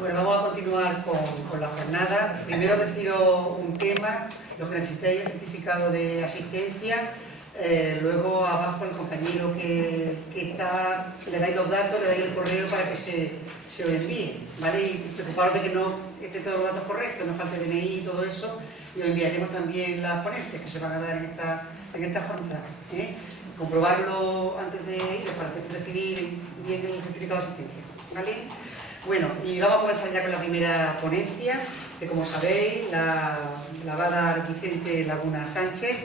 Bueno, vamos a continuar con la jornada. Primero decido un tema, los que necesitéis el certificado de asistencia, luego abajo el compañero que está, le dais los datos, le dais el correo para que se os envíe, ¿vale? Y preocuparos de que no estén todos los datos correctos, no falte DNI y todo eso, y os enviaremos también las ponencias que se van a dar en esta jornada, ¿eh? Comprobarlo antes de ir para que recibir bien el certificado de asistencia, ¿vale? Bueno, y vamos a comenzar ya con la primera ponencia, que como sabéis la va a dar Vicente Laguna Sánchez,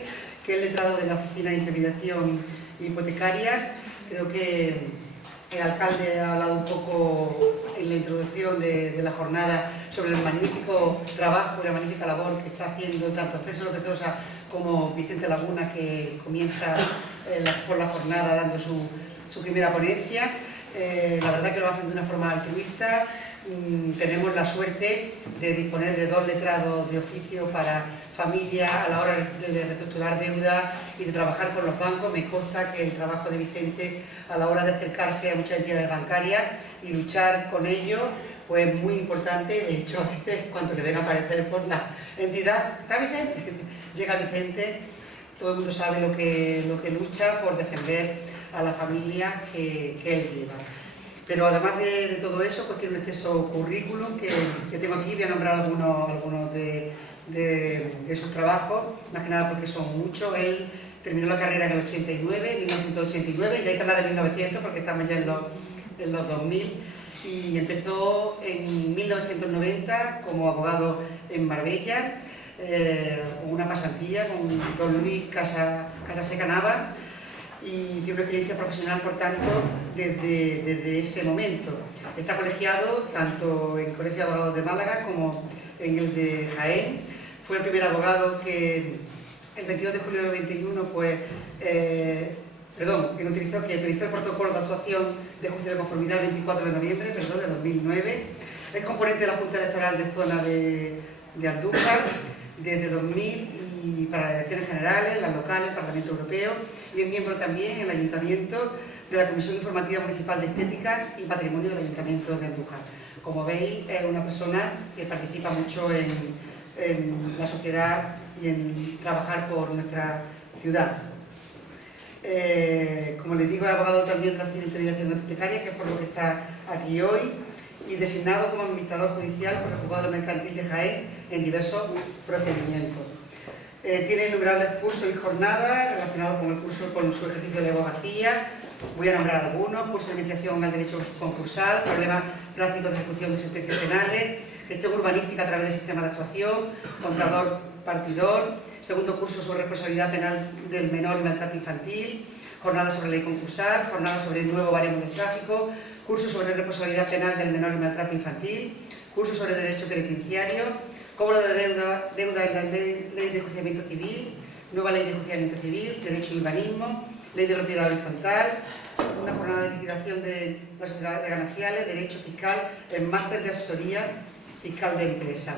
que es el letrado de la Oficina de Intermediación Hipotecaria. Creo que el alcalde ha hablado un poco en la introducción de la jornada sobre el magnífico trabajo y la magnífica labor que está haciendo tanto César López Osa como Vicente Laguna, que comienza por la jornada dando su primera ponencia. La verdad que lo hacen de una forma altruista. Tenemos la suerte de disponer de 2 letrados de oficio para familias a la hora de reestructurar deuda y de trabajar con los bancos. Me consta que el trabajo de Vicente a la hora de acercarse a muchas entidades bancarias y luchar con ellos pues es muy importante. De hecho, a veces cuando le ven aparecer por la entidad, ¿está Vicente? Llega Vicente, todo el mundo sabe lo que lucha por defender a la familia que él lleva. Pero además de todo eso, pues tiene un extenso currículum que tengo aquí. Voy a nombrar algunos de sus trabajos, más que nada porque son muchos. Él terminó la carrera en el 1989, y hay que hablar de 1900 porque estamos ya en los 2000, y empezó en 1990 como abogado en Marbella, con una pasantía con don Luis Casaseca Navas, y tiene una experiencia profesional, por tanto, desde ese momento. Está colegiado tanto en el Colegio de Abogados de Málaga como en el de Jaén. Fue el primer abogado que el 22 de julio del 21, que utilizó el protocolo de actuación de juicio de conformidad el 24 de noviembre de 2009. Es componente de la Junta Electoral de Zona de Andújar desde 2000 y para las elecciones generales, las locales, el Parlamento Europeo, y es miembro también en el Ayuntamiento de la Comisión Informativa Municipal de Estética y Patrimonio del Ayuntamiento de Andújar. Como veis, es una persona que participa mucho en la sociedad y en trabajar por nuestra ciudad. Como les digo, es abogado también de la Oficina de Intermediación Hipotecaria, que es por lo que está aquí hoy, y designado como administrador judicial por el Juzgado Mercantil de Jaén en diversos procedimientos. Tiene innumerables cursos y jornadas relacionados con su ejercicio de abogacía. Voy a nombrar algunos: curso de iniciación al derecho concursal, problemas prácticos de ejecución de sentencias penales, gestión urbanística a través del sistema de actuación, contador partidor, segundo curso sobre responsabilidad penal del menor y maltrato infantil, jornada sobre ley concursal, jornada sobre el nuevo baremo de tráfico, curso sobre responsabilidad penal del menor y maltrato infantil, curso sobre derecho penitenciario, cobro de deuda en la ley de enjuiciamiento civil, nueva ley de enjuiciamiento civil, derecho y urbanismo, ley de propiedad horizontal, una jornada de liquidación de las sociedades gananciales, derecho fiscal, el máster de asesoría fiscal de empresa.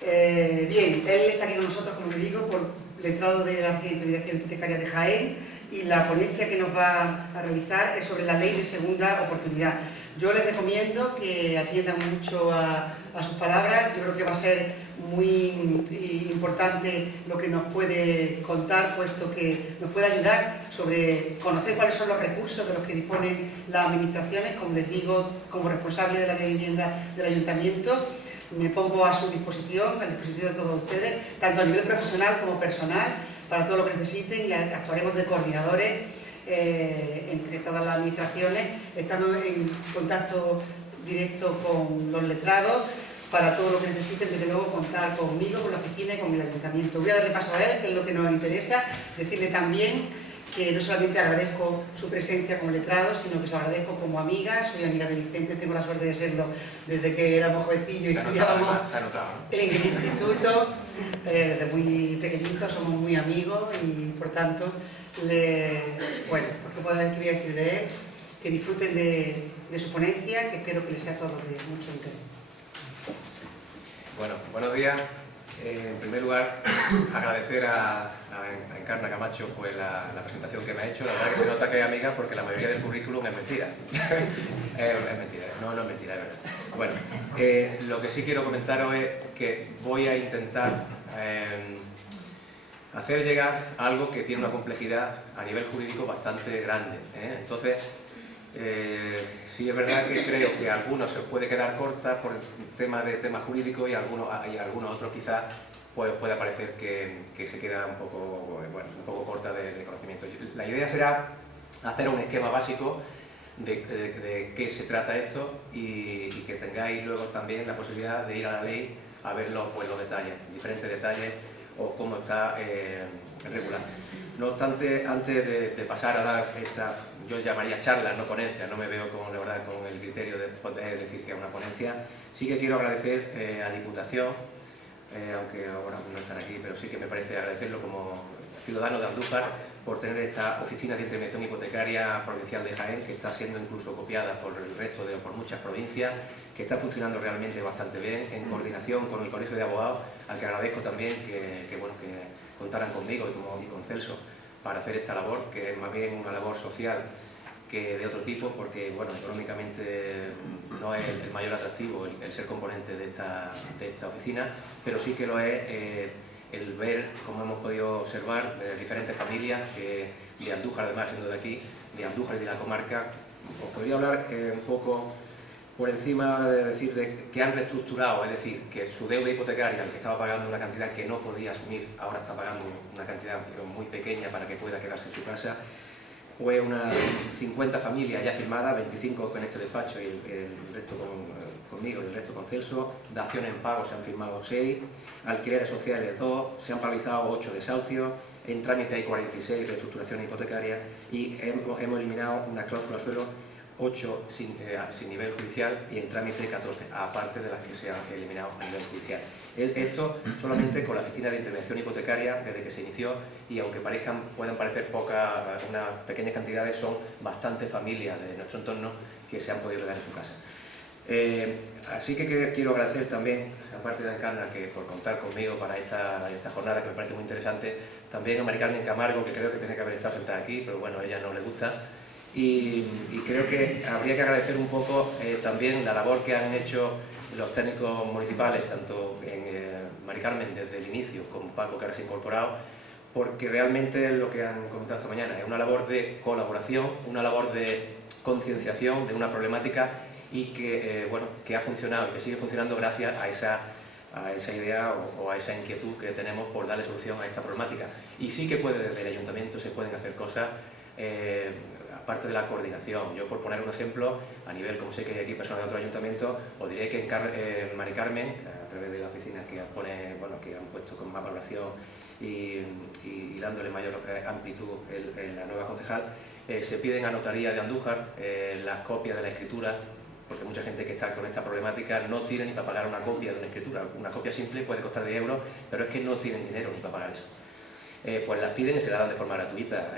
Bien, él está aquí con nosotros, como le digo, por letrado de la Oficina de Intermediación Hipotecaria de Jaén, y la ponencia que nos va a realizar es sobre la ley de segunda oportunidad. Yo les recomiendo que atiendan mucho a sus palabras. Yo creo que va a ser muy importante lo que nos puede contar, puesto que nos puede ayudar sobre conocer cuáles son los recursos de los que disponen las administraciones. Como les digo, como responsable del área de vivienda del Ayuntamiento, me pongo a su disposición, a disposición de todos ustedes, tanto a nivel profesional como personal, para todo lo que necesiten, y actuaremos de coordinadores entre todas las administraciones, estando en contacto directo con los letrados para todo lo que necesiten. Desde luego contar conmigo, con la oficina y con el Ayuntamiento. Voy a darle paso a él, que es lo que nos interesa. Decirle también que no solamente agradezco su presencia como letrado, sino que se lo agradezco como amiga. Soy amiga de Vicente, tengo la suerte de serlo desde que éramos jovencillos y estudiábamos en el instituto. Desde muy pequeñitos somos muy amigos y, por tanto, bueno, ¿qué voy a decir de él? Que disfruten de su ponencia, que espero que les sea a todos de mucho interés. Bueno, buenos días. En primer lugar, agradecer a Encarna Camacho pues, la presentación que me ha hecho. La verdad que se nota que es amiga porque la mayoría del currículum es mentira. Es mentira, no es mentira, es verdad. Bueno, lo que sí quiero comentaros es que voy a intentar hacer llegar algo que tiene una complejidad a nivel jurídico bastante grande. Entonces, sí es verdad que creo que a algunos se os puede quedar corta por el tema jurídico y a algunos otros quizás pues, pueda parecer que se queda un poco corta de conocimiento. La idea será hacer un esquema básico de qué se trata esto y que tengáis luego también la posibilidad de ir a la ley a ver los detalles, diferentes detalles o cómo está regulado. No obstante, antes de pasar a dar esta, yo llamaría charla, no ponencia, no me veo la verdad con el criterio de poder decir que es una ponencia. Sí que quiero agradecer a Diputación, aunque ahora no están aquí, pero sí que me parece agradecerlo como ciudadano de Andújar por tener esta oficina de intervención hipotecaria provincial de Jaén, que está siendo incluso copiada por el resto por muchas provincias, que está funcionando realmente bastante bien, en coordinación con el Colegio de Abogados, al que agradezco también que contaran conmigo y con Celso para hacer esta labor, que es más bien una labor social que de otro tipo, porque bueno, económicamente no es el mayor atractivo el ser componente de esta oficina, pero sí que lo es el ver, como hemos podido observar, diferentes familias de Andújar, además siendo de aquí, de Andújar y de la comarca. Os podría hablar un poco por encima de decir que han reestructurado, es decir, que su deuda hipotecaria, al que estaba pagando una cantidad que no podía asumir, ahora está pagando una cantidad muy pequeña para que pueda quedarse en su casa. Fue unas 50 familias ya firmadas, 25 con este despacho y el resto conmigo y el resto con Celso. Daciones en pago se han firmado 6, alquileres sociales 2, se han paralizado 8 desahucios, en trámite hay 46 reestructuraciones hipotecarias y hemos eliminado una cláusula suelo 8 sin nivel judicial y en trámite 14, aparte de las que se han eliminado a nivel judicial. Esto solamente con la oficina de intervención hipotecaria desde que se inició y aunque puedan parecer pocas, unas pequeñas cantidades, son bastantes familias de nuestro entorno que se han podido quedar en su casa. Así que quiero agradecer también, aparte de Encarna, que por contar conmigo para esta jornada que me parece muy interesante, también a Mari Carmen Camargo, que creo que tiene que haber estado sentada aquí, pero bueno, a ella no le gusta. Y creo que habría que agradecer un poco también la labor que han hecho los técnicos municipales, tanto en Mari Carmen desde el inicio, como Paco que ahora se ha incorporado, porque realmente es lo que han comentado esta mañana, es una labor de colaboración, una labor de concienciación de una problemática y que ha funcionado y que sigue funcionando gracias a esa idea o a esa inquietud que tenemos por darle solución a esta problemática. Y sí que desde el ayuntamiento se pueden hacer cosas, aparte de la coordinación. Yo, por poner un ejemplo, a nivel, como sé que hay aquí personas de otro ayuntamiento, os diré que en Mari Carmen, a través de la oficina que han puesto con más valoración y dándole mayor amplitud la nueva concejal, se piden a Notaría de Andújar las copias de la escritura, porque mucha gente que está con esta problemática no tiene ni para pagar una copia de una escritura. Una copia simple puede costar 10 euros, pero es que no tienen dinero ni para pagar eso. Pues las piden y se las dan de forma gratuita.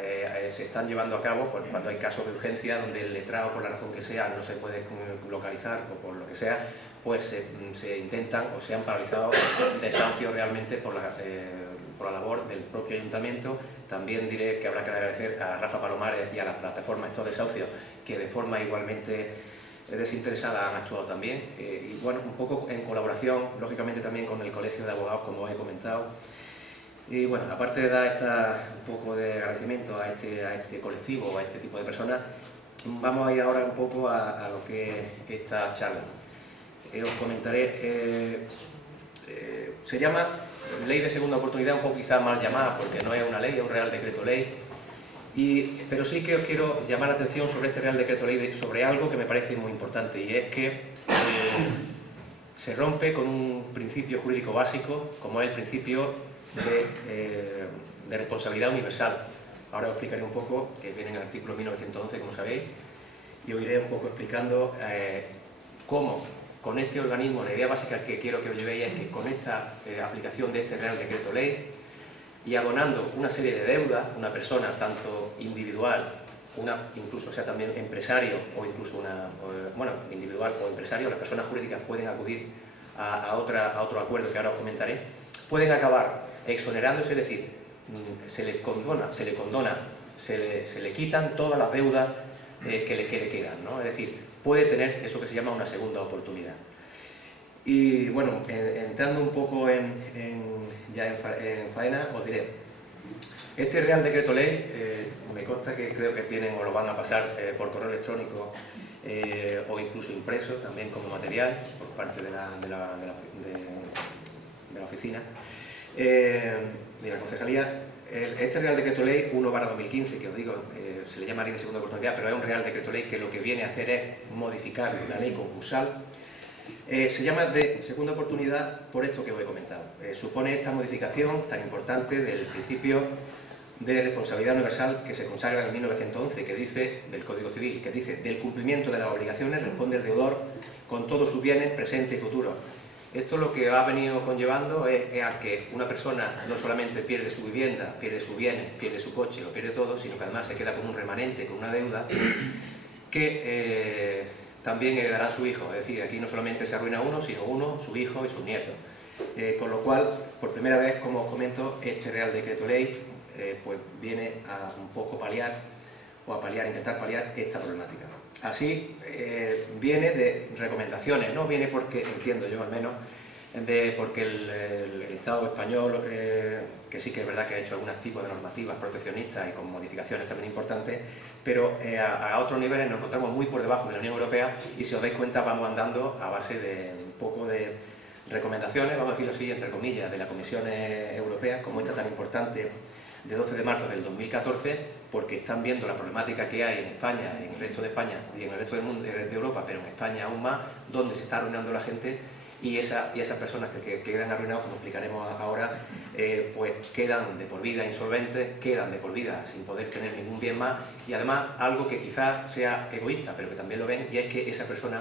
Se están llevando a cabo cuando hay casos de urgencia donde el letrado, por la razón que sea, no se puede localizar o por lo que sea, pues se intentan o se han paralizado desahucios realmente por la labor del propio ayuntamiento. También diré que habrá que agradecer a Rafa Palomares y a la plataforma Estos Desahucios, que de forma igualmente desinteresada han actuado también. Y bueno, un poco en colaboración, lógicamente también con el Colegio de Abogados, como he comentado. Y bueno, aparte de dar un poco de agradecimiento a este colectivo, a este tipo de personas, vamos a ir ahora un poco a lo que es esta charla. Os comentaré, se llama Ley de Segunda Oportunidad, un poco quizás mal llamada, porque no es una ley, es un Real Decreto Ley, pero sí que os quiero llamar la atención sobre este Real Decreto Ley, sobre algo que me parece muy importante, y es que se rompe con un principio jurídico básico, como es el principio de responsabilidad universal. Ahora os explicaré un poco, que viene en el artículo 1911, como sabéis, y os iré un poco explicando cómo con este organismo, la idea básica que quiero que os llevéis es que con esta aplicación de este Real Decreto Ley y abonando una serie de deudas, una persona tanto individual, incluso sea también empresario o incluso individual o empresario, las personas jurídicas pueden acudir a otro acuerdo que ahora os comentaré, pueden acabar exonerándose, es decir, se le quitan todas las deudas que le quedan, ¿no? Es decir, puede tener eso que se llama una segunda oportunidad. Y bueno, entrando un poco en faena, os diré, este Real Decreto Ley, me consta que creo que tienen o lo van a pasar por correo electrónico o incluso impreso también como material por parte de la oficina, de la concejalía. Este Real Decreto Ley 1/2015, que os digo, se le llama Ley de Segunda Oportunidad, pero es un Real Decreto Ley que lo que viene a hacer es modificar la ley concursal. Se llama de segunda oportunidad por esto que os he comentado. Supone esta modificación tan importante del principio de responsabilidad universal que se consagra en el 1911, que dice, del Código Civil, que dice: del cumplimiento de las obligaciones responde el deudor con todos sus bienes presentes y futuros. Esto lo que ha venido conllevando es a que una persona no solamente pierde su vivienda, pierde sus bienes, pierde su coche, lo pierde todo, sino que además se queda con un remanente, con una deuda que también heredará a su hijo. Es decir, aquí no solamente se arruina uno, sino uno, su hijo y sus nietos. Con lo cual, por primera vez, como os comento, este Real Decreto Ley pues viene a un poco paliar, o a intentar paliar esta problemática. Así, viene de recomendaciones, no viene porque, entiendo yo al menos, porque el Estado español, que sí que es verdad que ha hecho algunos tipos de normativas proteccionistas y con modificaciones también importantes, pero a otros niveles nos encontramos muy por debajo de la Unión Europea y, si os dais cuenta, vamos andando a base de un poco de recomendaciones, vamos a decirlo así, entre comillas, de la Comisión Europea, como esta tan importante de 12 de marzo del 2014, porque están viendo la problemática que hay en España, en el resto de España y en el resto del mundo, de Europa, pero en España aún más, donde se está arruinando la gente, y esas personas que quedan arruinadas, como explicaremos ahora, pues quedan de por vida insolventes, quedan de por vida sin poder tener ningún bien más, y además algo que quizás sea egoísta, pero que también lo ven, y es que esa persona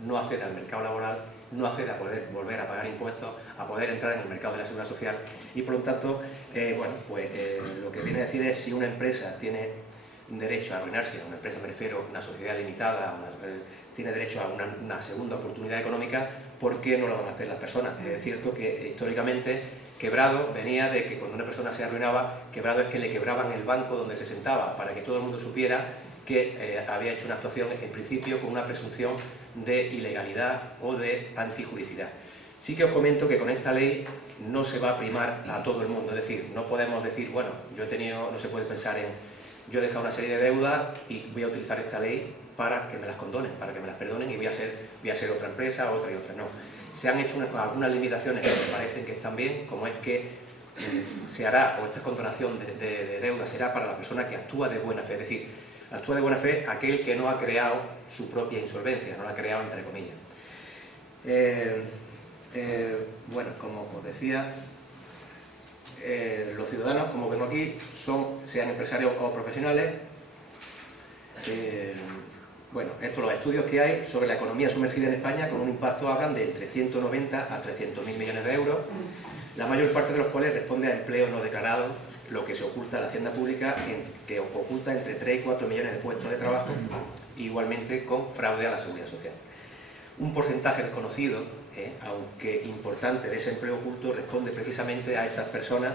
no accede al mercado laboral, no accede a poder volver a pagar impuestos, a poder entrar en el mercado de la seguridad social, y por lo tanto, lo que viene a decir es: si una empresa tiene derecho a arruinarse, una empresa, me refiero, una sociedad limitada, tiene derecho a una segunda oportunidad económica, ¿por qué no lo van a hacer las personas? Es cierto que históricamente quebrado venía de que cuando una persona se arruinaba, quebrado es que le quebraban el banco donde se sentaba, para que todo el mundo supiera que había hecho una actuación, en principio, con una presunción de ilegalidad o de antijuricidad. Sí que os comento que con esta ley no se va a primar a todo el mundo, es decir, no podemos decir, bueno, no se puede pensar en, yo he dejado una serie de deudas y voy a utilizar esta ley para que me las condonen, para que me las perdonen, y voy a ser otra empresa, otra y otra. No. Se han hecho algunas limitaciones que me parecen que están bien, como es que se hará, o esta condonación de deuda será para la persona que actúa de buena fe, es decir, actúa de buena fe aquel que no ha creado su propia insolvencia, no la ha creado entre comillas. Bueno, como os decía, los ciudadanos, como vemos aquí, sean empresarios o profesionales. Bueno, estos los estudios que hay sobre la economía sumergida en España, con un impacto, hablan de entre 190 a 300.000 millones de euros, la mayor parte de los cuales responde a empleo no declarado, lo que se oculta a la hacienda pública, que oculta entre 3 y 4 millones de puestos de trabajo, igualmente con fraude a la seguridad social. Un porcentaje desconocido, aunque importante, de ese empleo oculto responde precisamente a estas personas,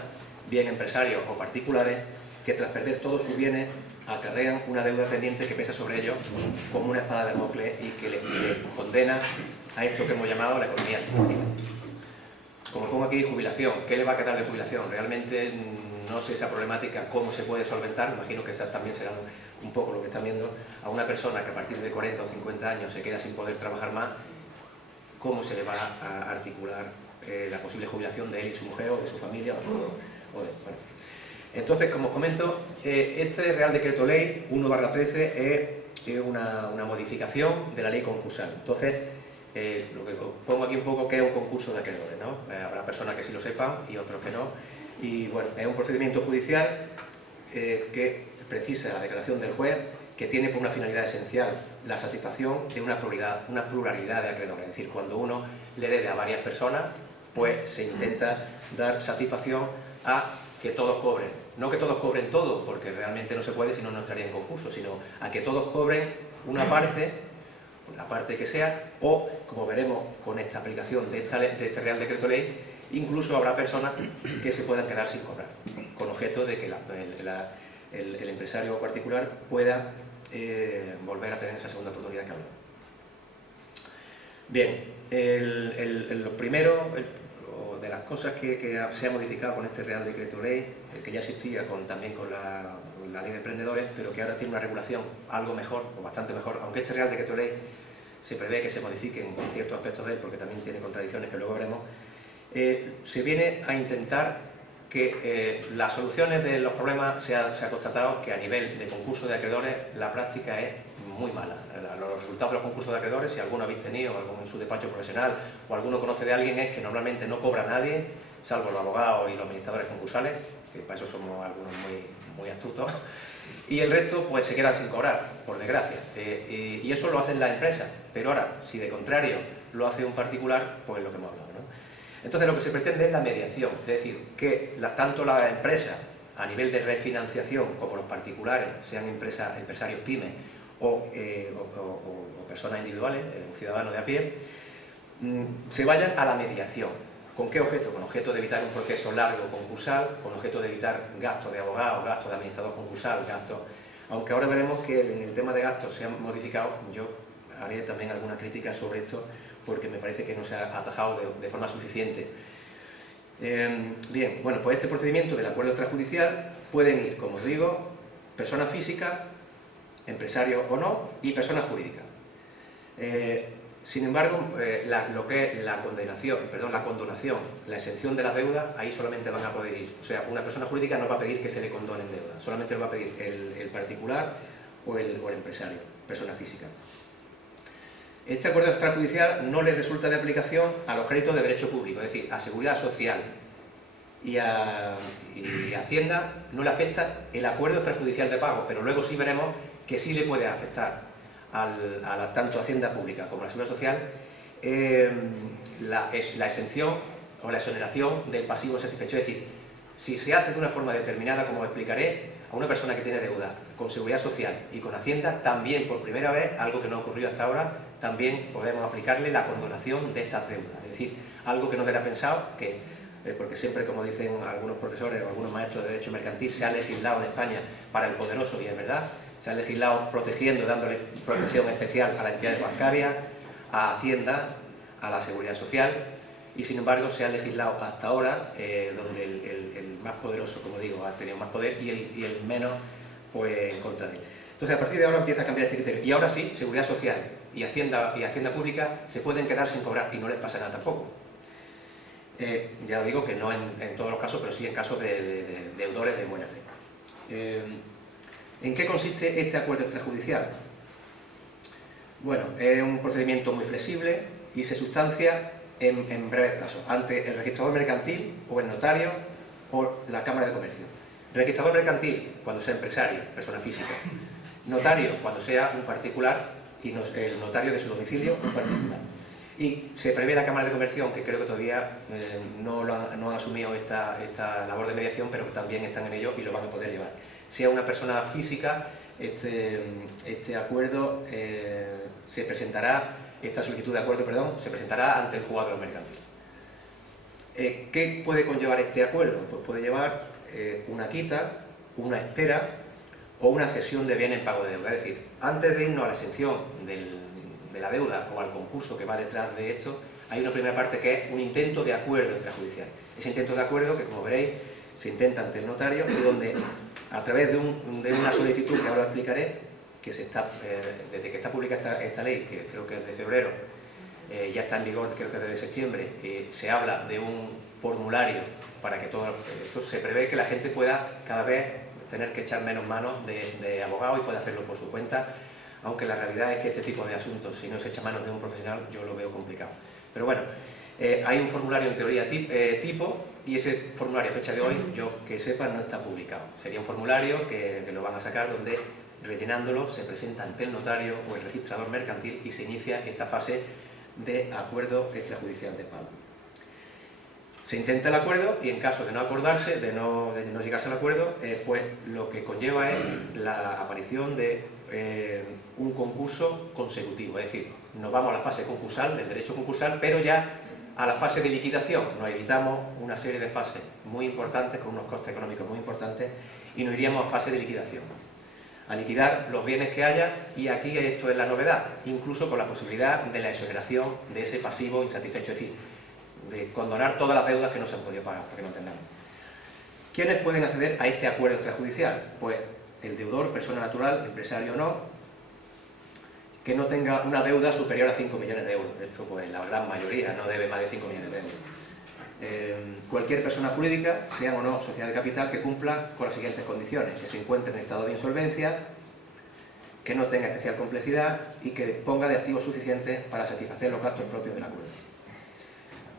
bien empresarios o particulares, que tras perder todos sus bienes acarrean una deuda pendiente que pesa sobre ellos como una espada de Damocles y que les condena a esto que hemos llamado la economía sumergida. Como pongo aquí, jubilación. ¿Qué le va a quedar de jubilación? Realmente no sé esa problemática, cómo se puede solventar. Imagino que esas también serán un poco lo que están viendo. A una persona que a partir de 40 o 50 años se queda sin poder trabajar más, ¿cómo se le va a articular la posible jubilación de él y su mujer, o de su familia? Bueno. Entonces, como os comento, este Real Decreto Ley 1/13 es una modificación de la ley concursal. Entonces, lo que os pongo aquí un poco, que es un concurso de acreedores, ¿no? Habrá personas que sí lo sepan y otros que no. Y bueno, es un procedimiento judicial que precisa la declaración del juez, que tiene por una finalidad esencial la satisfacción de una pluralidad de acreedores. Es decir, cuando uno le debe a varias personas, pues se intenta dar satisfacción a que todos cobren. No que todos cobren todo, porque realmente no se puede, si no, no estaría en concurso, sino a que todos cobren una parte, la parte que sea, o, como veremos con esta aplicación de este Real Decreto Ley, incluso habrá personas que se puedan quedar sin cobrar, con objeto de que el empresario particular pueda volver a tener esa segunda oportunidad que hablamos. Bien, lo primero de las cosas que se ha modificado con este Real Decreto Ley, que ya existía también con la Ley de Emprendedores, pero que ahora tiene una regulación algo mejor, o bastante mejor, aunque este Real Decreto Ley se prevé que se modifiquen ciertos aspectos de él, porque también tiene contradicciones que luego veremos, se viene a intentar que las soluciones de los problemas se ha constatado que a nivel de concurso de acreedores la práctica es muy mala. Los resultados de los concursos de acreedores, si alguno habéis tenido algún en su despacho profesional o alguno conoce de alguien, es que normalmente no cobra nadie, salvo los abogados y los administradores concursales, que para eso somos algunos muy astutos, y el resto pues se quedan sin cobrar, por desgracia. Y eso lo hacen las empresas, pero ahora, si de contrario lo hace un particular, pues es lo que hemos hablado, ¿no? Entonces lo que se pretende es la mediación, es decir, que tanto las empresas a nivel de refinanciación como los particulares, sean empresarios pymes o personas individuales, ciudadanos de a pie, se vayan a la mediación. ¿Con qué objeto? Con objeto de evitar un proceso largo concursal, con objeto de evitar gastos de abogado, gastos de administrador concursal, gastos... Aunque ahora veremos que en el tema de gastos se han modificado, yo haré también alguna crítica sobre esto, porque me parece que no se ha atajado de forma suficiente. Bien, bueno, pues este procedimiento del acuerdo extrajudicial pueden ir, como os digo, personas físicas, empresarios o no, y personas jurídicas. Sin embargo, lo que es la condonación, la exención de las deudas, ahí solamente van a poder ir. O sea, una persona jurídica no va a pedir que se le condonen deudas, solamente lo va a pedir el particular o el empresario, persona física. Este acuerdo extrajudicial no le resulta de aplicación a los créditos de derecho público, es decir, a Seguridad Social y a Hacienda no le afecta el acuerdo extrajudicial de pago, pero luego sí veremos que sí le puede afectar tanto a Hacienda Pública como a la Seguridad Social la exención o la exoneración del pasivo satisfecho. Es decir, si se hace de una forma determinada, como os explicaré, a una persona que tiene deuda con Seguridad Social y con Hacienda, también por primera vez, algo que no ha ocurrido hasta ahora, también podemos aplicarle la condonación de estas deudas. Es decir, algo que no era pensado, porque siempre, como dicen algunos profesores o algunos maestros de Derecho Mercantil, se ha legislado en España para el poderoso, y es verdad, se ha legislado protegiendo, dándole protección especial a las entidades bancarias, a Hacienda, a la Seguridad Social, y sin embargo se ha legislado hasta ahora donde el más poderoso, como digo, ha tenido más poder y el menos, pues, en contra de él. Entonces, a partir de ahora empieza a cambiar este criterio. Y ahora sí, Seguridad Social y Hacienda Pública se pueden quedar sin cobrar y no les pasa nada tampoco. Ya digo que no en todos los casos, pero sí en casos de deudores de buena fe. ¿En qué consiste este acuerdo extrajudicial? Bueno, es un procedimiento muy flexible y se sustancia en breves plazos, ante el registrador mercantil o el notario o la Cámara de Comercio. Registrador mercantil cuando sea empresario, persona física. Notario cuando sea un particular y el notario de su domicilio, un particular. Y se prevé la Cámara de Comercio, aunque creo que todavía no han asumido esta labor de mediación, pero también están en ello y lo van a poder llevar. Si es una persona física, este acuerdo esta solicitud de acuerdo, se presentará ante el juzgado de lo mercantil. ¿Qué puede conllevar este acuerdo? Pues puede llevar una quita, una espera o una cesión de bien en pago de deuda. Es decir, antes de irnos a la exención de la deuda o al concurso que va detrás de esto, hay una primera parte que es un intento de acuerdo extrajudicial. Ese intento de acuerdo que, como veréis, se intenta ante el notario y donde, a través de una solicitud que ahora explicaré, que desde que está publicada esta ley, que creo que es de febrero, ya está en vigor, creo que desde septiembre, se habla de un formulario para que todo esto se prevé que la gente pueda cada vez tener que echar menos manos de abogado y pueda hacerlo por su cuenta, aunque la realidad es que este tipo de asuntos, si no se echa manos de un profesional, yo lo veo complicado. Pero bueno, hay un formulario en teoría tipo y ese formulario a fecha de hoy, yo que sepa, no está publicado. Sería un formulario que lo van a sacar donde, rellenándolo, se presenta ante el notario o el registrador mercantil y se inicia esta fase de acuerdo extrajudicial de pago. Se intenta el acuerdo y en caso de no acordarse, de no llegarse al acuerdo, pues lo que conlleva es la aparición de un concurso consecutivo. Es decir, nos vamos a la fase concursal, del derecho concursal, pero ya a la fase de liquidación. Nos evitamos una serie de fases muy importantes, con unos costes económicos muy importantes, y nos iríamos a fase de liquidación. A liquidar los bienes que haya, y aquí esto es la novedad, incluso con la posibilidad de la exoneración de ese pasivo insatisfecho, es decir, de condonar todas las deudas que no se han podido pagar, para que no entendamos. ¿Quiénes pueden acceder a este acuerdo extrajudicial? Pues el deudor, persona natural, empresario o no, que no tenga una deuda superior a 5 millones de euros. Esto, pues, la gran mayoría no debe más de 5 millones de euros. Cualquier persona jurídica, sea o no sociedad de capital, que cumpla con las siguientes condiciones: que se encuentre en estado de insolvencia, que no tenga especial complejidad y que disponga de activos suficientes para satisfacer los gastos propios del acuerdo.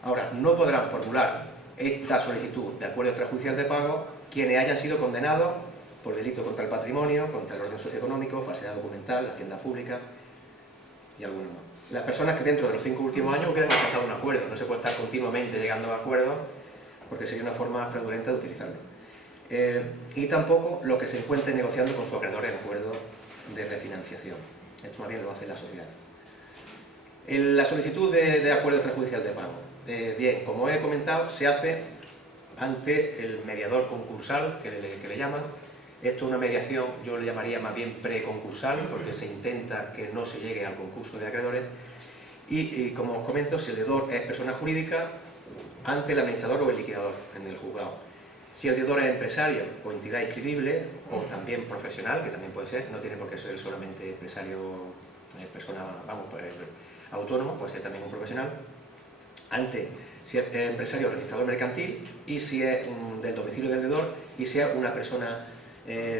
Ahora, no podrán formular esta solicitud de acuerdo extrajudicial de pago quienes hayan sido condenados por delito contra el patrimonio, contra el orden socioeconómico, falsedad documental, la hacienda pública y algunos más. Las personas que dentro de los 5 últimos años hubieran alcanzado un acuerdo. No se puede estar continuamente llegando a acuerdos porque sería una forma fraudulenta de utilizarlo. Y tampoco los que se encuentren negociando con su acreedor el acuerdo de refinanciación. Esto más bien lo hace la sociedad. La solicitud de acuerdo extrajudicial de pago. Bien, como he comentado, se hace ante el mediador concursal, que le llaman. Esto es una mediación, yo le llamaría más bien preconcursal, porque se intenta que no se llegue al concurso de acreedores. Y como os comento, si el deudor es persona jurídica, ante el administrador o el liquidador en el juzgado. Si el deudor es empresario o entidad inscribible, o también profesional, que también puede ser, no tiene por qué ser solamente empresario, persona, vamos, autónomo, puede ser también un profesional. Ante si es empresario o registrador mercantil, y si es del domicilio del deudor, y si es una persona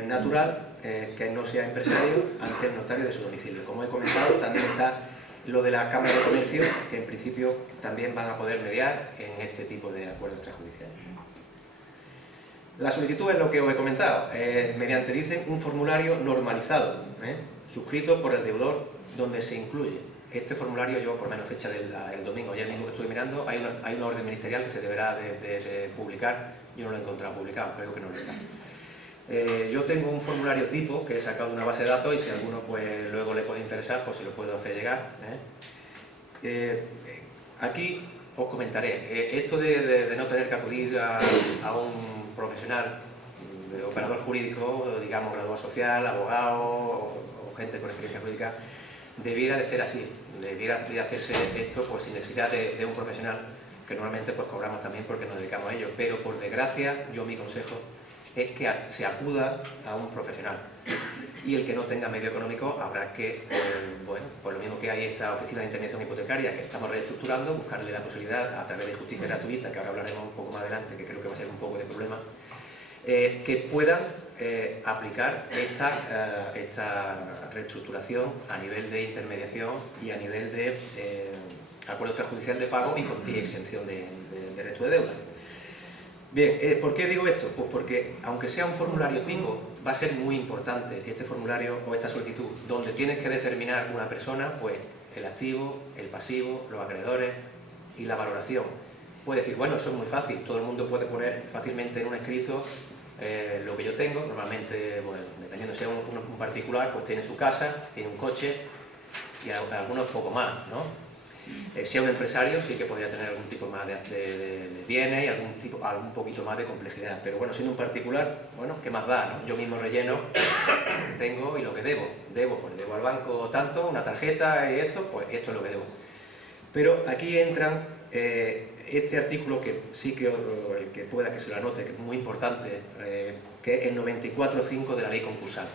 natural que no sea empresario, ante el notario de su domicilio. Como he comentado, también está lo de la Cámara de Comercio, que en principio también van a poder mediar en este tipo de acuerdos extrajudiciales. La solicitud es lo que os he comentado, mediante, dicen, un formulario normalizado, suscrito por el deudor, donde se incluye. Este formulario, yo por menos fecha del domingo, ayer mismo que estuve mirando, hay una orden ministerial que se deberá de publicar. Yo no lo he encontrado publicado, creo que no lo está. Yo tengo un formulario tipo que he sacado de una base de datos, y si a alguno pues luego le puede interesar, pues se lo puedo hacer llegar. Aquí os comentaré, esto de no tener que acudir a un profesional, operador jurídico, digamos graduado social, abogado o gente con experiencia jurídica, debiera de ser así, debiera de hacerse esto pues sin necesidad de un profesional, que normalmente pues cobramos también porque nos dedicamos a ello, pero por desgracia, mi consejo es que se acuda a un profesional, y el que no tenga medio económico habrá que, bueno, pues lo mismo que hay esta oficina de intermediación hipotecaria que estamos reestructurando, buscarle la posibilidad a través de justicia gratuita, que ahora hablaremos un poco más adelante, que creo que va a ser un poco de problema, que puedan aplicar esta reestructuración a nivel de intermediación y a nivel de acuerdo extrajudicial de pago y exención de resto de deuda. Bien, ¿por qué digo esto? Pues porque, aunque sea un formulario tipo, va a ser muy importante este formulario o esta solicitud, donde tienes que determinar una persona, pues el activo, el pasivo, los acreedores y la valoración. Puedes decir, bueno, eso es muy fácil, todo el mundo puede poner fácilmente en un escrito lo que yo tengo. Normalmente, bueno, dependiendo si es un particular, pues tiene su casa, tiene un coche y algunos poco más, ¿no? Si es un empresario, sí que podría tener algún tipo más de bienes y algún poquito más de complejidad. Pero bueno, siendo un particular, bueno, ¿qué más da, no? Yo mismo relleno, tengo y lo que debo. Pues debo al banco tanto, una tarjeta y esto, pues esto es lo que debo. Pero aquí entran este artículo que sí que el que pueda que se lo anote, que es muy importante, que es el 94.5 de la ley concursal.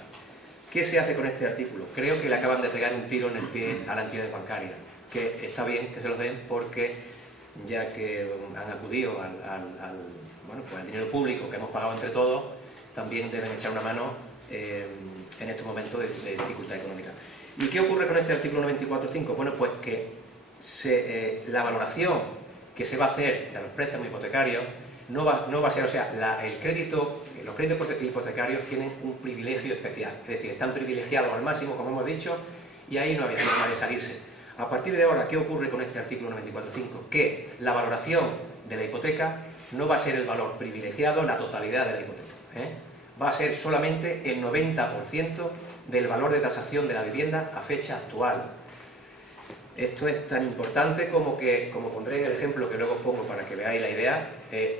¿Qué se hace con este artículo? Creo que le acaban de pegar un tiro en el pie a la entidad bancaria, que está bien que se lo den, porque ya que han acudido bueno, pues al dinero público que hemos pagado entre todos, también deben echar una mano en estos momentos de dificultad económica. ¿Y qué ocurre con este artículo 94.5? Bueno, pues que la valoración que se va a hacer de los préstamos hipotecarios no va a ser, o sea, el crédito, los créditos hipotecarios tienen un privilegio especial, es decir, están privilegiados al máximo, como hemos dicho, y ahí no había forma de salirse. A partir de ahora, ¿qué ocurre con este artículo 94.5? Que la valoración de la hipoteca no va a ser el valor privilegiado, la totalidad de la hipoteca, va a ser solamente el 90% del valor de tasación de la vivienda a fecha actual. Esto es tan importante como pondré en el ejemplo que luego pongo para que veáis la idea,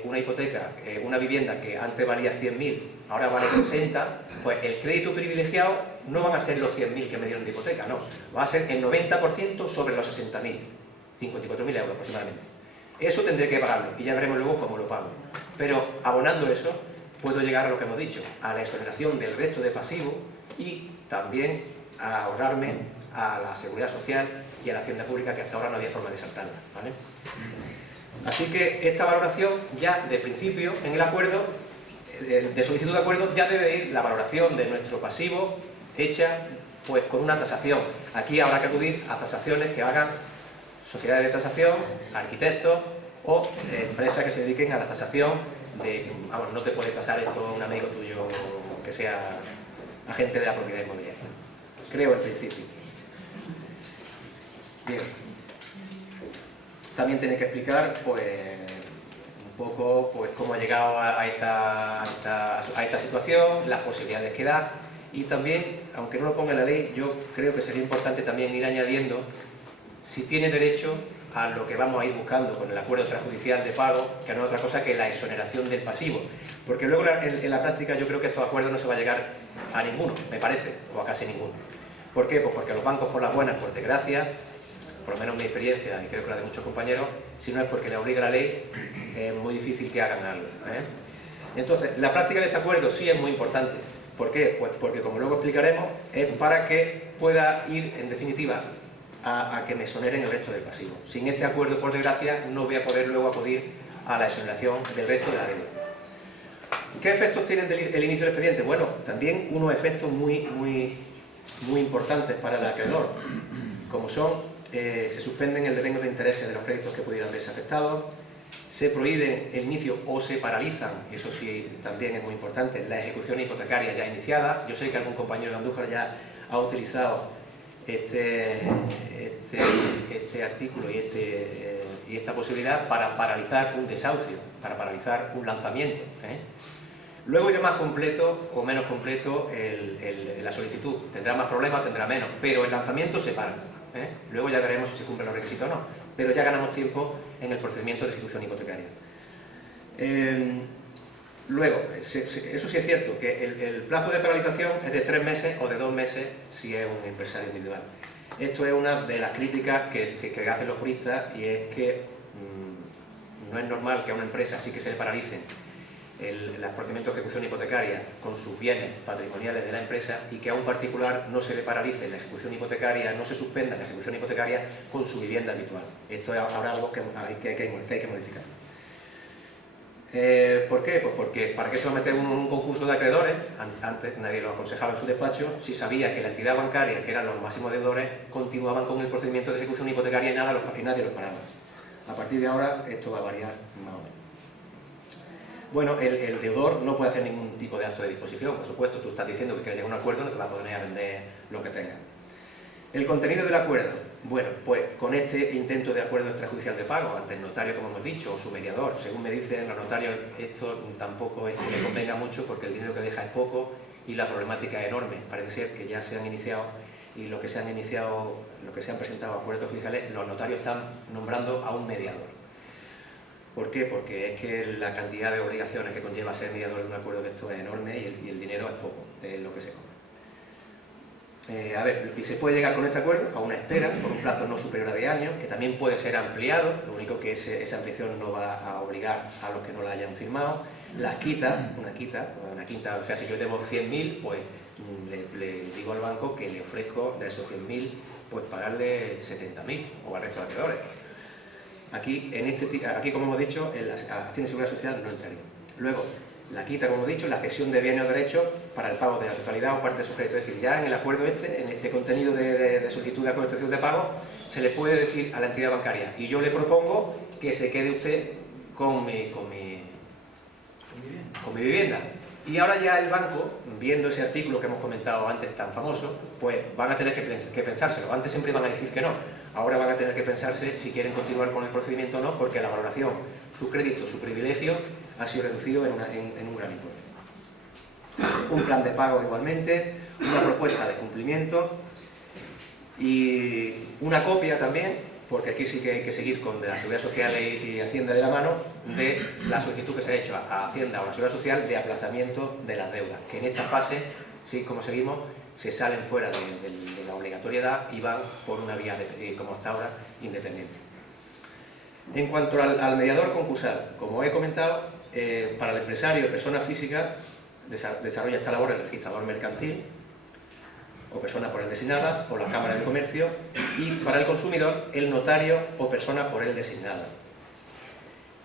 una hipoteca, una vivienda que antes valía 100.000, ahora vale 60, pues el crédito privilegiado no van a ser los 100.000 que me dieron de hipoteca, no, va a ser el 90% sobre los 60.000, 54.000 euros aproximadamente. Eso tendré que pagarlo y ya veremos luego cómo lo pago. Pero abonando eso, puedo llegar a lo que hemos dicho, a la exoneración del resto de pasivo y también a ahorrarme a la Seguridad Social y a la Hacienda Pública, que hasta ahora no había forma de saltarla, ¿vale? Así que esta valoración ya de principio en el acuerdo, de solicitud de acuerdo, ya debe ir la valoración de nuestro pasivo hecha pues con una tasación. Aquí habrá que acudir a tasaciones que hagan sociedades de tasación, arquitectos o empresas que se dediquen a la tasación de, vamos, no te puede tasar esto un amigo tuyo que sea agente de la propiedad inmobiliaria. Creo en principio. Bien. También tiene que explicar pues un poco pues cómo ha llegado a esta situación, las posibilidades que da y también, aunque no lo ponga en la ley, yo creo que sería importante también ir añadiendo si tiene derecho a lo que vamos a ir buscando con el acuerdo extrajudicial de pago, que no es otra cosa que la exoneración del pasivo. Porque luego en la práctica yo creo que estos acuerdos no se va a llegar a ninguno, me parece, o a casi ninguno. ¿Por qué? Pues porque los bancos, por las buenas, por desgracia, por lo menos mi experiencia, y creo que la de muchos compañeros, si no es porque le obliga la ley, es muy difícil que hagan algo, Entonces, la práctica de este acuerdo sí es muy importante. ¿Por qué? Pues porque, como luego explicaremos, es para que pueda ir, en definitiva, a que me exoneren el resto del pasivo. Sin este acuerdo, por desgracia, no voy a poder luego acudir a la exoneración del resto de la deuda. ¿Qué efectos tiene el inicio del expediente? Bueno, también unos efectos muy importantes para el acreedor, como son se suspenden el devengo de intereses de los créditos que pudieran verse afectados, se prohíben el inicio o se paralizan, eso sí también es muy importante, la ejecución hipotecaria ya iniciada. Yo sé que algún compañero de Andújar ya ha utilizado este artículo y esta posibilidad para paralizar un desahucio, para paralizar un lanzamiento. Luego irá más completo o menos completo la solicitud, tendrá más problemas o tendrá menos, pero el lanzamiento se para. Luego ya veremos si se cumplen los requisitos o no, pero ya ganamos tiempo en el procedimiento de ejecución hipotecaria. Luego, eso sí es cierto, que el plazo de paralización es de 3 meses o de 2 meses si es un empresario individual. Esto es una de las críticas que hacen los juristas, y es que no es normal que a una empresa sí que se le paralicen los procedimientos de ejecución hipotecaria con sus bienes patrimoniales de la empresa y que a un particular no se le paralice la ejecución hipotecaria, no se suspenda la ejecución hipotecaria con su vivienda habitual. Esto es ahora algo que hay que modificar. ¿Por qué? Pues porque ¿para qué se va a meter un concurso de acreedores? Antes nadie lo aconsejaba en su despacho, si sabía que la entidad bancaria, que eran los máximos deudores, continuaban con el procedimiento de ejecución hipotecaria y nadie los paraba. A partir de ahora esto va a variar más o menos. Bueno, el deudor no puede hacer ningún tipo de acto de disposición, por supuesto. Tú estás diciendo que quieres llegar a un acuerdo, no te vas a poner a vender lo que tengas. El contenido del acuerdo. Bueno, pues con este intento de acuerdo extrajudicial de pago ante el notario, como hemos dicho, o su mediador, según me dicen los notarios, esto tampoco es que le convenga mucho porque el dinero que deja es poco y la problemática es enorme. Parece ser que ya se han iniciado, y lo que se han presentado acuerdos judiciales, los notarios están nombrando a un mediador. ¿Por qué? Porque es que la cantidad de obligaciones que conlleva ser mediador de un acuerdo de esto es enorme y el dinero es poco, es lo que se cobra. A ver, y se puede llegar con este acuerdo a una espera por un plazo no superior a 10 años, que también puede ser ampliado, lo único que esa ampliación no va a obligar a los que no la hayan firmado. Las quitas, una quinta, o sea, si yo debo 100.000, pues le digo al banco que le ofrezco de esos 100.000, pues pagarle 70.000 o al resto de acreedores. Aquí, como hemos dicho, en la Hacienda y Seguridad Social no entraría. Luego, la quita, como hemos dicho, la cesión de bienes o derechos para el pago de la totalidad o parte de su crédito. Es decir, ya en el acuerdo en este contenido de solicitud de acuerdo de extracción de pago, se le puede decir a la entidad bancaria, y yo le propongo que se quede usted con mi con mi vivienda. Y ahora ya el banco, viendo ese artículo que hemos comentado antes tan famoso, pues van a tener que pensárselo. Antes siempre van a decir que no, ahora van a tener que pensarse si quieren continuar con el procedimiento o no, porque la valoración, su crédito, su privilegio ha sido reducido en un gran importe. Un plan de pago igualmente, una propuesta de cumplimiento y una copia también, porque aquí sí que hay que seguir con la Seguridad Social y Hacienda de la mano, de la solicitud que se ha hecho a Hacienda o a la Seguridad Social de aplazamiento de las deudas, que en esta fase, sí, como seguimos, se salen fuera de la obligatoriedad y van por una vía, como hasta ahora, independiente. En cuanto al mediador concursal, como he comentado, para el empresario o persona física desarrolla esta labor el registrador mercantil, o persona por él designada, o la Cámara de Comercio, y para el consumidor, el notario o persona por él designada.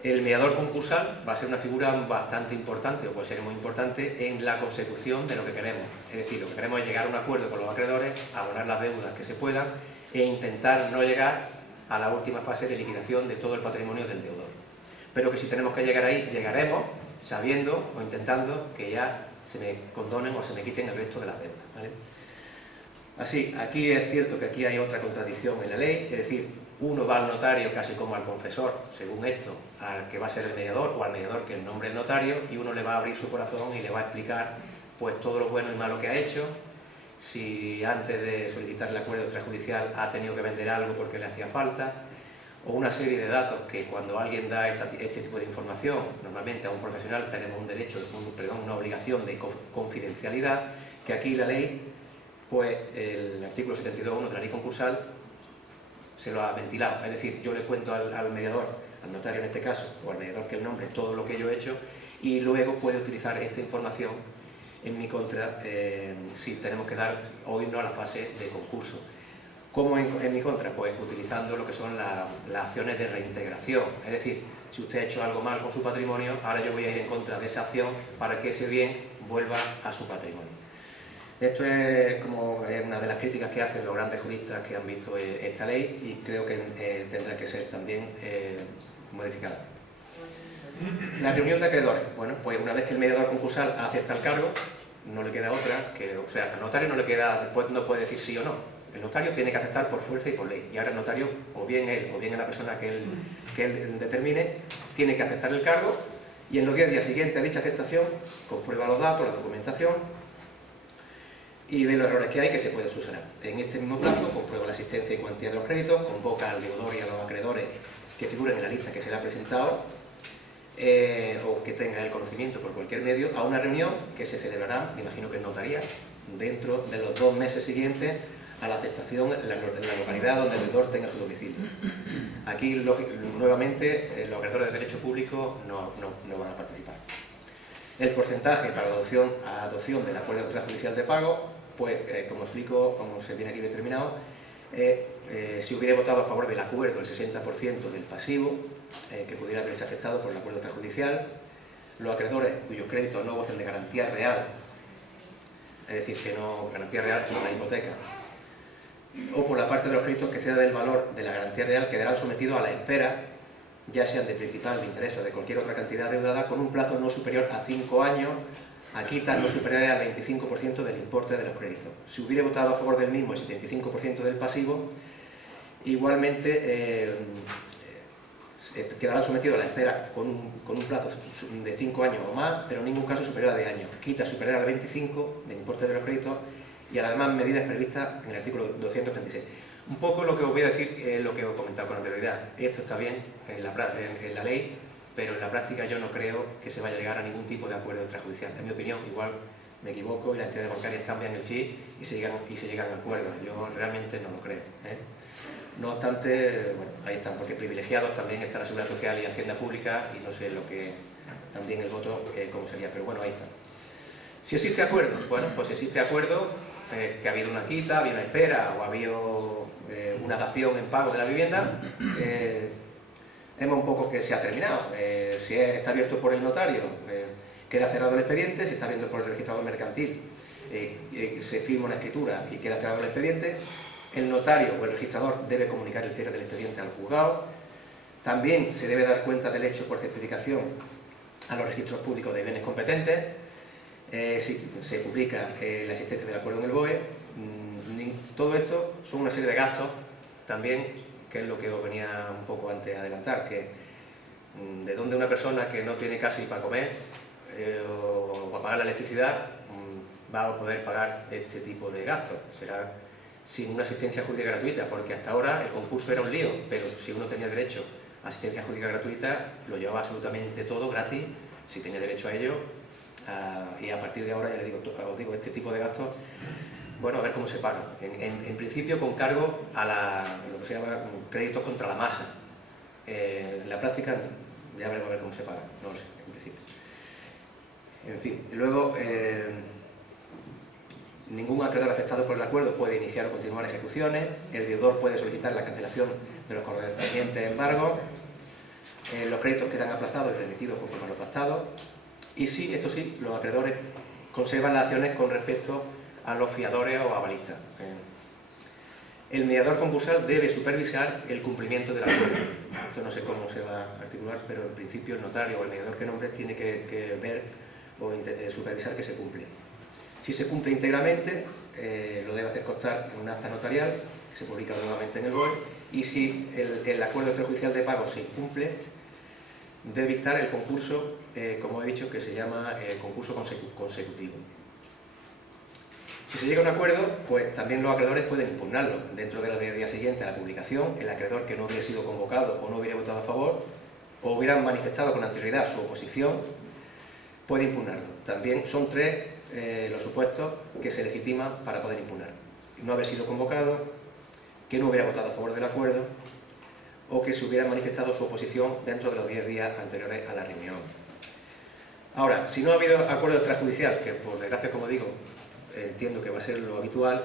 El mediador concursal va a ser una figura bastante importante, o puede ser muy importante, en la consecución de lo que queremos. Es decir, lo que queremos es llegar a un acuerdo con los acreedores, abonar las deudas que se puedan, e intentar no llegar a la última fase de liquidación de todo el patrimonio del deudor. Pero que si tenemos que llegar ahí, llegaremos sabiendo o intentando que ya se me condonen o se me quiten el resto de las deudas, ¿vale? Así, aquí es cierto que aquí hay otra contradicción en la ley, es decir, uno va al notario casi como al confesor, según esto, al que va a ser el mediador o al mediador que nombre el notario, y uno le va a abrir su corazón y le va a explicar pues todo lo bueno y malo que ha hecho, si antes de solicitar el acuerdo extrajudicial ha tenido que vender algo porque le hacía falta, o una serie de datos que cuando alguien da este tipo de información, normalmente a un profesional tenemos un derecho, una obligación de confidencialidad, que aquí la ley, pues el artículo 72.1 de la ley concursal se lo ha ventilado. Es decir, yo le cuento al mediador, al notario en este caso, o al mediador que él nombre todo lo que yo he hecho, y luego puede utilizar esta información en mi contra si tenemos que o irnos a la fase de concurso. ¿Cómo en mi contra? Pues utilizando lo que son las acciones de reintegración. Es decir, si usted ha hecho algo mal con su patrimonio, ahora yo voy a ir en contra de esa acción para que ese bien vuelva a su patrimonio. Esto es como una de las críticas que hacen los grandes juristas que han visto esta ley y creo que tendrá que ser también modificada. La reunión de acreedores. Bueno, pues una vez que el mediador concursal acepta el cargo, no le queda otra, o sea, al notario no le queda, después no puede decir sí o no. El notario tiene que aceptar por fuerza y por ley. Y ahora el notario, o bien él, o bien la persona que él determine, tiene que aceptar el cargo y en los 10 días siguientes a dicha aceptación comprueba los datos, la documentación, y ve los errores que hay que se pueden subsanar. En este mismo plazo comprueba la existencia y cuantía de los créditos, convoca al deudor y a los acreedores que figuren en la lista que se le ha presentado o que tengan el conocimiento por cualquier medio a una reunión que se celebrará, me imagino que en notaría, dentro de los 2 meses siguientes a la aceptación en la localidad donde el deudor tenga su domicilio. Aquí, nuevamente, los acreedores de derecho público no van a participar. El porcentaje para la adopción del acuerdo extrajudicial de pago, pues, como explico, como se viene aquí determinado, si hubiera votado a favor del acuerdo el 60% del pasivo que pudiera haberse afectado por el acuerdo extrajudicial, los acreedores cuyos créditos no gocen de garantía real, es decir, que no garantía real es una hipoteca, o por la parte de los créditos que ceda del valor de la garantía real, quedarán sometidos a la espera, ya sean de principal, de interés o de cualquier otra cantidad deudada, con un plazo no superior a 5 años, a quitas no superiores al 25% del importe de los créditos. Si hubiera votado a favor del mismo el 75% del pasivo, igualmente quedarán sometidos a la espera con un plazo de 5 años o más, pero en ningún caso superior a 10 años. Quitas superior al 25% del importe de los créditos y a las demás medidas previstas en el artículo 236. Un poco lo que os voy a decir es lo que os he comentado con anterioridad. Esto está bien en la ley, pero en la práctica yo no creo que se vaya a llegar a ningún tipo de acuerdo extrajudicial. En mi opinión, igual me equivoco y las entidades bancarias cambian el chip y se llegan a acuerdos. Yo realmente no lo creo, ¿eh? No obstante, bueno, ahí están, porque privilegiados también está la Seguridad Social y Hacienda Pública y no sé lo que también el voto cómo sería, pero bueno, ahí está. Si existe acuerdo, bueno, pues existe acuerdo, que ha habido una quita, ha habido una espera o ha habido una dación en pago de la vivienda, vemos un poco que se ha terminado. Si está abierto por el notario, queda cerrado el expediente. Si está abierto por el registrador mercantil, se firma una escritura y queda cerrado el expediente. El notario o el registrador debe comunicar el cierre del expediente al juzgado. También se debe dar cuenta del hecho por certificación a los registros públicos de bienes competentes, se publica la existencia del acuerdo en el BOE. Todo esto son una serie de gastos también, que es lo que os venía un poco antes a adelantar, que de donde una persona que no tiene casi para comer o para pagar la electricidad va a poder pagar este tipo de gastos. Será sin una asistencia jurídica gratuita, porque hasta ahora el concurso era un lío, pero si uno tenía derecho a asistencia jurídica gratuita, lo llevaba absolutamente todo gratis, si tenía derecho a ello, y a partir de ahora, ya os digo, este tipo de gastos, bueno, a ver cómo se pagan. En principio con cargo a lo que se llama créditos contra la masa. En la práctica ya veremos a ver cómo se paga, no lo sé, en principio. En fin, luego, ningún acreedor afectado por el acuerdo puede iniciar o continuar ejecuciones, el deudor puede solicitar la cancelación de los correspondientes embargos, los créditos quedan aplazados y remitidos conforme a lo pactado, y sí, esto sí, los acreedores conservan las acciones con respecto a los fiadores o avalistas. El mediador concursal debe supervisar el cumplimiento del acuerdo. Esto no sé cómo se va a articular, pero en principio el notario o el mediador que nombre tiene que ver o supervisar que se cumple. Si se cumple íntegramente, lo debe hacer constar en un acta notarial, que se publica nuevamente en el BOE, y si el acuerdo extrajudicial de pago se incumple, debe dictar el concurso, como he dicho, que se llama concurso consecutivo. Si se llega a un acuerdo, pues también los acreedores pueden impugnarlo. Dentro de los 10 días siguientes a la publicación, el acreedor que no hubiera sido convocado o no hubiera votado a favor, o hubieran manifestado con anterioridad su oposición, puede impugnarlo. También son 3 los supuestos que se legitiman para poder impugnar: no haber sido convocado, que no hubiera votado a favor del acuerdo, o que se hubiera manifestado su oposición dentro de los 10 días anteriores a la reunión. Ahora, si no ha habido acuerdo extrajudicial, que por desgracia, como digo, entiendo que va a ser lo habitual,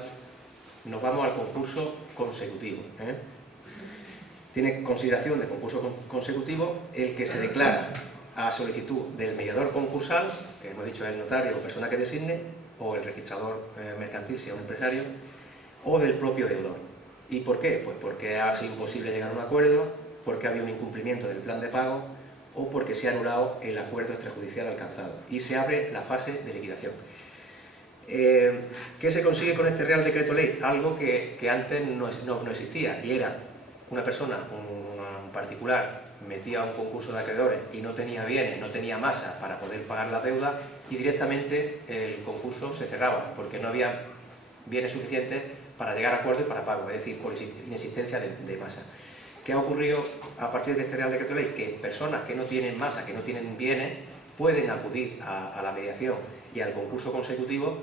nos vamos al concurso consecutivo. Tiene consideración de concurso consecutivo el que se declara a solicitud del mediador concursal, que hemos dicho es el notario o persona que designe, o el registrador mercantil, si es un empresario, o del propio deudor. ¿Y por qué? Pues porque ha sido imposible llegar a un acuerdo, porque ha habido un incumplimiento del plan de pago, o porque se ha anulado el acuerdo extrajudicial alcanzado y se abre la fase de liquidación. ¿Qué se consigue con este Real Decreto Ley? Algo que antes no existía, y era una persona, un particular, metía un concurso de acreedores y no tenía bienes, no tenía masa para poder pagar la deuda, y directamente el concurso se cerraba porque no había bienes suficientes para llegar a acuerdo y para pago, es decir, por inexistencia de masa. ¿Qué ha ocurrido a partir de este Real Decreto Ley? Que personas que no tienen masa, que no tienen bienes, pueden acudir a la mediación y al concurso consecutivo,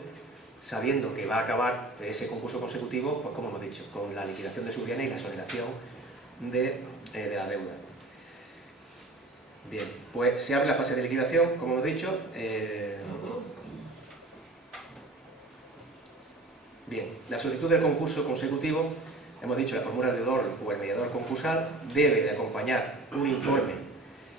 sabiendo que va a acabar ese concurso consecutivo, pues como hemos dicho, con la liquidación de sus bienes y la exoneración de la deuda. Bien, pues se abre la fase de liquidación, como hemos dicho. Bien, la solicitud del concurso consecutivo, hemos dicho, la formula el deudor o el mediador concursal, debe de acompañar un informe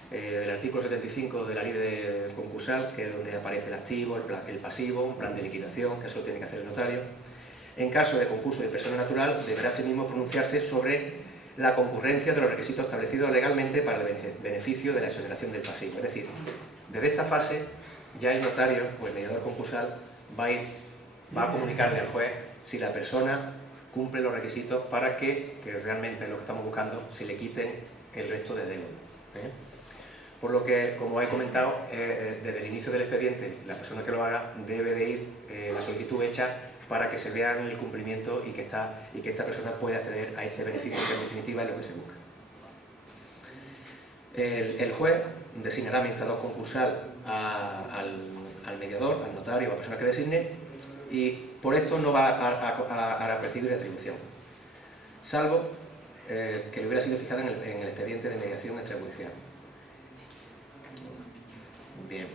del artículo 75 de la ley de concursal, que es donde aparece el activo, el pasivo, un plan de liquidación, que eso lo tiene que hacer el notario. En caso de concurso de persona natural, deberá asimismo pronunciarse sobre la concurrencia de los requisitos establecidos legalmente para el beneficio de la exoneración del pasivo. Es decir, desde esta fase ya el notario o el mediador concursal va a comunicarle al juez si la persona cumple los requisitos para que realmente lo que estamos buscando, se le quiten el resto de deuda. Por lo que, como he comentado, desde el inicio del expediente, la persona que lo haga debe de ir la solicitud hecha para que se vea en el cumplimiento y que esta persona pueda acceder a este beneficio, que en definitiva es lo que se busca. El juez designará administrador concursal al mediador, al notario o a la persona que designe, y por esto no va a percibir retribución, salvo que le hubiera sido fijada en el expediente de mediación extrajudicial. Bien.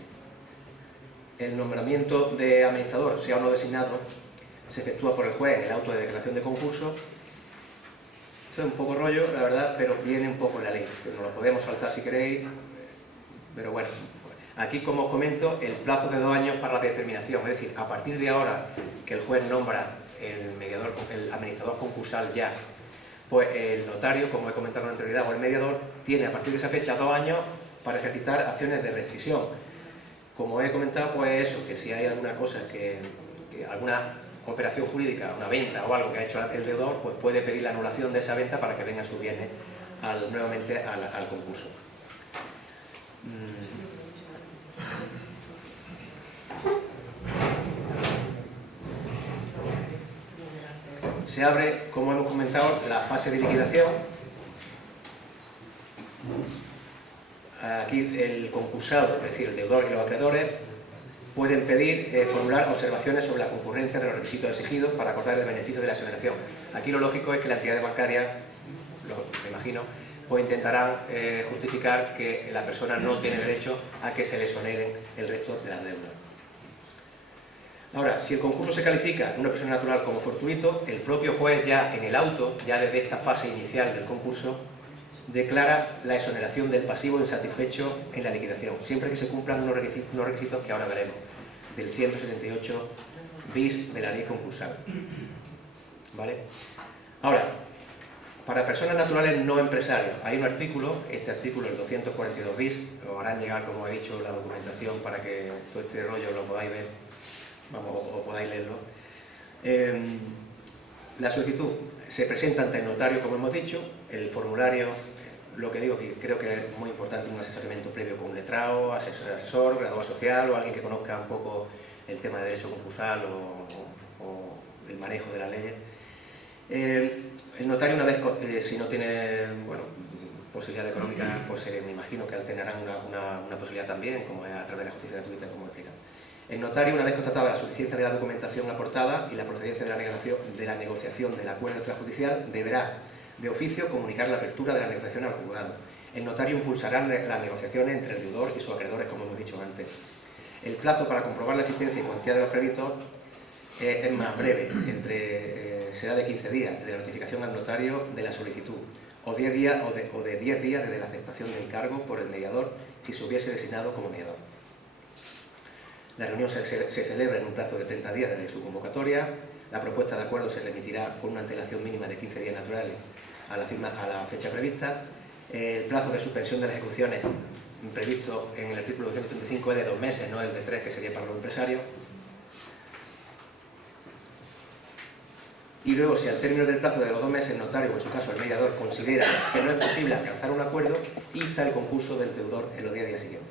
El nombramiento de administrador, sea o no designado, se efectúa por el juez en el auto de declaración de concurso. Esto es un poco rollo, la verdad, pero viene un poco en la ley, que nos lo podemos saltar si queréis, pero bueno. Aquí, como os comento, el plazo de 2 años para la determinación, es decir, a partir de ahora que el juez nombra el administrador concursal ya, pues el notario, como he comentado con anterioridad, o el mediador, tiene a partir de esa fecha 2 años para ejercitar acciones de rescisión. Como he comentado, pues eso, que si hay alguna cosa que alguna operación jurídica, una venta o algo que ha hecho el deudor, pues puede pedir la anulación de esa venta para que vengan sus bienes nuevamente al concurso. Se abre, como hemos comentado, la fase de liquidación. Aquí el concursado, es decir, el deudor y los acreedores, pueden pedir formular observaciones sobre la concurrencia de los requisitos exigidos para acordar el beneficio de la exoneración. Aquí lo lógico es que las entidades bancarias, me imagino, pues intentarán justificar que la persona no tiene derecho a que se le exoneren el resto de las deudas. Ahora, si el concurso se califica en una persona natural como fortuito, el propio juez ya en el auto, ya desde esta fase inicial del concurso, declara la exoneración del pasivo insatisfecho en la liquidación, siempre que se cumplan unos requisitos que ahora veremos, del 178 bis de la ley concursal. ¿Vale? Ahora, para personas naturales no empresarios, hay un artículo, este artículo, el 242 bis, os harán llegar, como he dicho, la documentación para que todo este rollo lo podáis ver, vamos, o podáis leerlo. La solicitud se presenta ante el notario, como hemos dicho, el formulario, lo que digo, que creo que es muy importante un asesoramiento previo con un letrado, asesor, graduado social o alguien que conozca un poco el tema de derecho concursal o el manejo de las leyes. El notario, una vez, si no tiene posibilidad económica, pues me imagino que alternarán una posibilidad también, como es a través de la justicia gratuita, como he explicado. El notario, una vez constatada la suficiencia de la documentación aportada y la procedencia de la negociación del acuerdo extrajudicial, deberá de oficio comunicar la apertura de la negociación al juzgado. El notario impulsará las negociaciones entre el deudor y sus acreedores, como hemos dicho antes. El plazo para comprobar la existencia y cuantía de los créditos es más breve, será de 15 días de la notificación al notario de la solicitud, o 10 días, o de 10 días desde la aceptación del cargo por el mediador, si se hubiese designado como mediador. La reunión se celebra en un plazo de 30 días desde su convocatoria. La propuesta de acuerdo se remitirá con una antelación mínima de 15 días naturales a la fecha prevista. El plazo de suspensión de las ejecuciones previsto en el artículo 235 es de 2 meses, no el de 3, que sería para los empresarios. Y luego, si al término del plazo de los 2 meses el notario, o en su caso el mediador, considera que no es posible alcanzar un acuerdo, insta el concurso del deudor en los 10 días siguientes.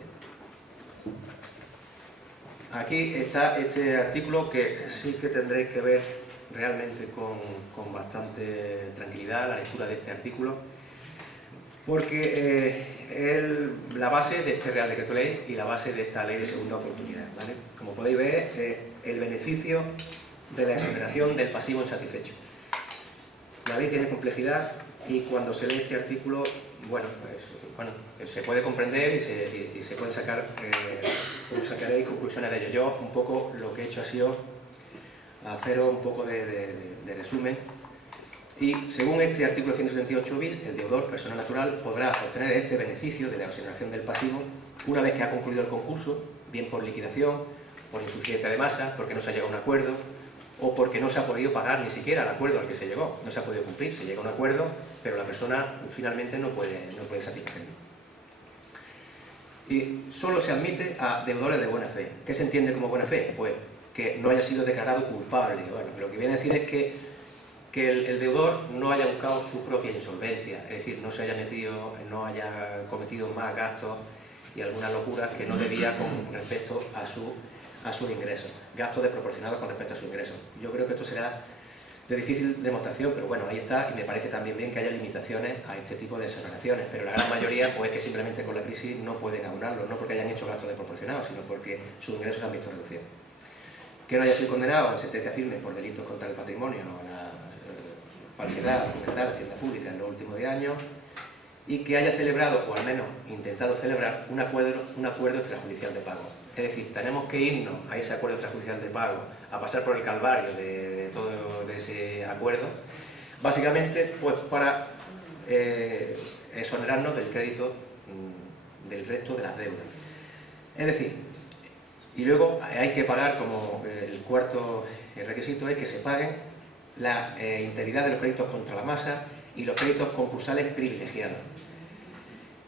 Aquí está este artículo que sí que tendréis que ver realmente con bastante tranquilidad la lectura de este artículo, porque es la base de este Real Decreto Ley y la base de esta Ley de Segunda Oportunidad, ¿vale? Como podéis ver, el beneficio de la exoneración del pasivo insatisfecho. La ley tiene complejidad y cuando se lee este artículo, se puede comprender y se pueden sacar, sacaréis conclusiones de ello. Yo un poco lo que he hecho ha sido haceros un poco de resumen. Y según este artículo 178 bis, el deudor, persona natural, podrá obtener este beneficio de la exoneración del pasivo una vez que ha concluido el concurso, bien por liquidación, por insuficiencia de masa, porque no se ha llegado a un acuerdo, o porque no se ha podido pagar ni siquiera el acuerdo al que se llegó, no se ha podido cumplir, se llega a un acuerdo, pero la persona finalmente no puede satisfacerlo. Y solo se admite a deudores de buena fe. ¿Qué se entiende como buena fe? Pues que no haya sido declarado culpable. Bueno, lo que viene a decir es que el deudor no haya buscado su propia insolvencia, es decir, no se haya metido, no haya cometido más gastos y algunas locuras que no debía con respecto a sus ingresos, gastos desproporcionados con respecto a sus ingresos. Yo creo que esto será de difícil demostración, pero bueno, ahí está, y me parece también bien que haya limitaciones a este tipo de exoneraciones, pero la gran mayoría pues es que simplemente con la crisis no pueden abonarlo, no porque hayan hecho gastos desproporcionados, sino porque sus ingresos se han visto reducidos. Que no haya sido condenado en sentencia firme por delitos contra el patrimonio o la falsedad documental, hacienda pública en los últimos 10 años, y que haya celebrado, o al menos intentado celebrar, un acuerdo extrajudicial de pago. Es decir, tenemos que irnos a ese acuerdo extrajudicial de pago, a pasar por el calvario de todo ese acuerdo, básicamente pues para exonerarnos del crédito del resto de las deudas. Es decir, y luego hay que pagar, como el cuarto requisito es que se paguen la integridad de los créditos contra la masa y los créditos concursales privilegiados.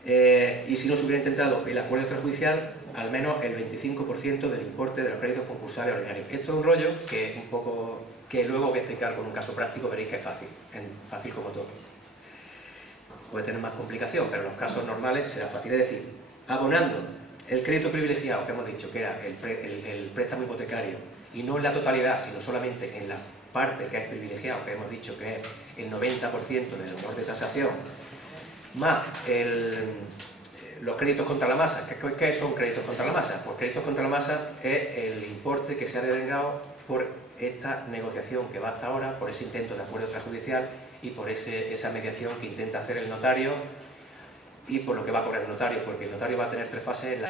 y si no se hubiera intentado el acuerdo extrajudicial, al menos el 25% del importe de los créditos concursales ordinarios. Esto es un rollo que un poco, que luego voy a explicar con un caso práctico, veréis que es fácil, fácil como todo. Puede tener más complicación, pero en los casos normales será fácil. Es decir, abonando el crédito privilegiado que hemos dicho, que era el préstamo hipotecario, y no en la totalidad, sino solamente en la parte que es privilegiado, que hemos dicho que es el 90% del honor de tasación, más los créditos contra la masa. ¿Qué son créditos contra la masa? Pues créditos contra la masa es el importe que se ha devengado por esta negociación que va hasta ahora, por ese intento de acuerdo extrajudicial y por esa mediación que intenta hacer el notario y por lo que va a cobrar el notario, porque el notario va a tener 3 fases en la